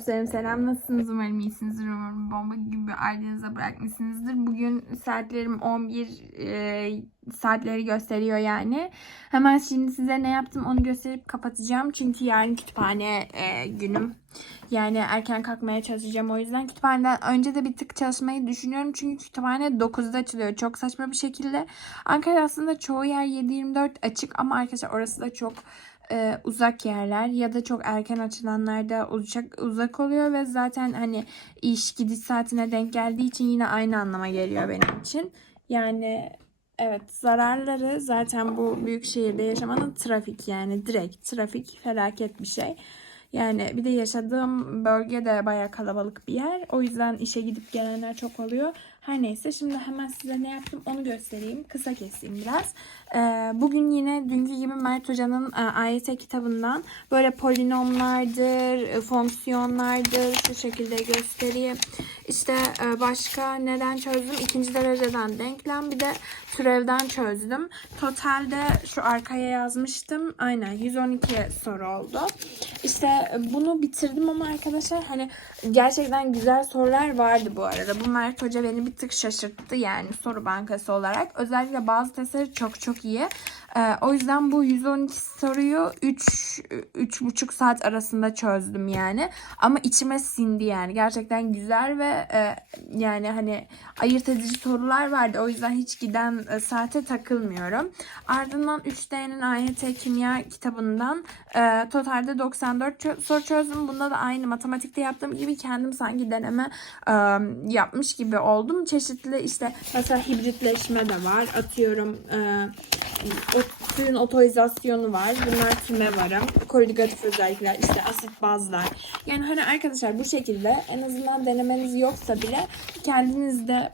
Dostlarım selam nasılsınız? Umarım iyisinizdir. Umarım bomba gibi ailenize bırakmışsınızdır. Bugün saatlerim 11 e, saatleri gösteriyor yani. Hemen şimdi size ne yaptım onu gösterip kapatacağım. Çünkü yarın kütüphane e, günüm. Yani erken kalkmaya çalışacağım o yüzden. Kütüphaneden önce de bir tık çalışmayı düşünüyorum. Çünkü kütüphane 9'da açılıyor. Çok saçma bir şekilde. Ankara aslında çoğu yer 7-24 açık ama arkadaşlar orası da çok e, uzak yerler ya da çok erken açılanlarda uzak uzak oluyor ve zaten hani iş gidiş saatine denk geldiği için yine aynı anlama geliyor benim için. Yani evet zararları zaten bu büyük şehirde yaşamanın trafik yani direkt trafik felaket bir şey. Yani bir de yaşadığım bölge de bayağı kalabalık bir yer. O yüzden işe gidip gelenler çok oluyor. Her neyse şimdi hemen size ne yaptım onu göstereyim. Kısa keseyim biraz. Ee, bugün yine dünkü gibi Mert Hoca'nın e, AYT kitabından böyle polinomlardır, e, fonksiyonlardır şu şekilde göstereyim. İşte e, başka neden çözdüm? İkinci dereceden denklem bir de türevden çözdüm. Totalde şu arkaya yazmıştım. Aynen 112 soru oldu. İşte e, bunu bitirdim ama arkadaşlar hani gerçekten güzel sorular vardı bu arada. Bu Mert Hoca beni bir tık şaşırttı yani soru bankası olarak. Özellikle bazı testleri çok çok iyi. Ee, o yüzden bu 112 soruyu 3 3,5 saat arasında çözdüm yani. Ama içime sindi yani. Gerçekten güzel ve e, yani hani ayırt edici sorular vardı. O yüzden hiç giden e, saate takılmıyorum. Ardından 3D'nin AYT kimya kitabından e, totalde 94 çö- soru çözdüm. Bunda da aynı matematikte yaptığım gibi kendim sanki deneme e, yapmış gibi oldum. Çeşitli işte mesela hibritleşme de var. Atıyorum e, suyun otoizasyonu var. Bunlar küme varım. Korrigatif özellikler, işte asit bazlar. Yani hani arkadaşlar bu şekilde en azından denemeniz yoksa bile kendiniz de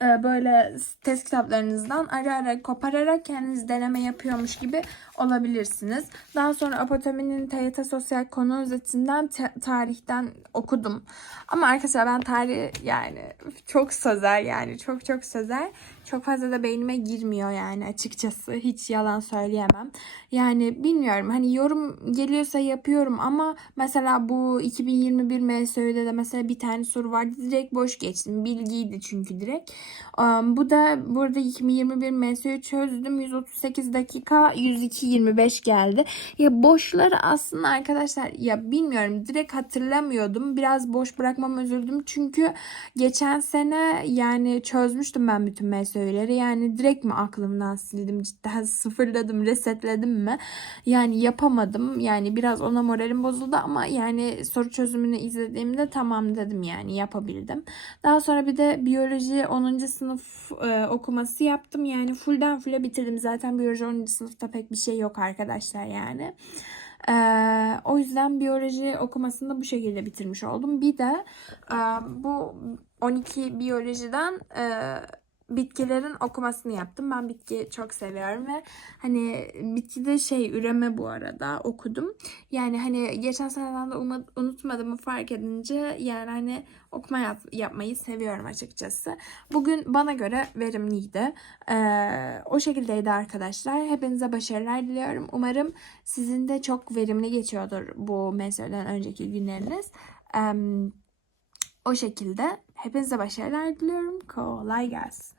böyle test kitaplarınızdan ara ara kopararak kendiniz deneme yapıyormuş gibi olabilirsiniz. Daha sonra Apotomi'nin TYT Sosyal Konu Özetinden te- tarihten okudum. Ama arkadaşlar ben tarih yani çok sözel yani çok çok sözel. Çok fazla da beynime girmiyor yani açıkçası. Hiç yalan söyleyemem. Yani bilmiyorum hani yorum geliyorsa yapıyorum ama mesela bu 2021 MSÖ'de de mesela bir tane soru vardı. Direkt boş geçtim. Bilgiydi çünkü direkt. Bu da burada 2021 MSÖ'yü çözdüm. 138 dakika 102.25 geldi. Ya boşları aslında arkadaşlar ya bilmiyorum direkt hatırlamıyordum. Biraz boş bırakmam üzüldüm. Çünkü geçen sene yani çözmüştüm ben bütün MSÖ'leri. Yani direkt mi aklımdan sildim cidden sıfırladım resetledim mi? Yani yapamadım. Yani biraz ona moralim bozuldu ama yani soru çözümünü izlediğimde tamam dedim yani yapabildim. Daha sonra bir de biyoloji 10. sınıf e, okuması yaptım. Yani fullden full'e bitirdim. Zaten biyoloji 10. sınıfta pek bir şey yok arkadaşlar yani. Ee, o yüzden biyoloji okumasını da bu şekilde bitirmiş oldum. Bir de e, bu 12 biyolojiden e, bitkilerin okumasını yaptım. Ben bitki çok seviyorum ve hani bitkide şey üreme bu arada okudum. Yani hani geçen seneden de unutmadığımı fark edince yani hani okuma yap- yapmayı seviyorum açıkçası. Bugün bana göre verimliydi. Ee, o şekildeydi arkadaşlar. Hepinize başarılar diliyorum. Umarım sizin de çok verimli geçiyordur bu meseleden önceki günleriniz. Em, o şekilde hepinize başarılar diliyorum. Kolay gelsin.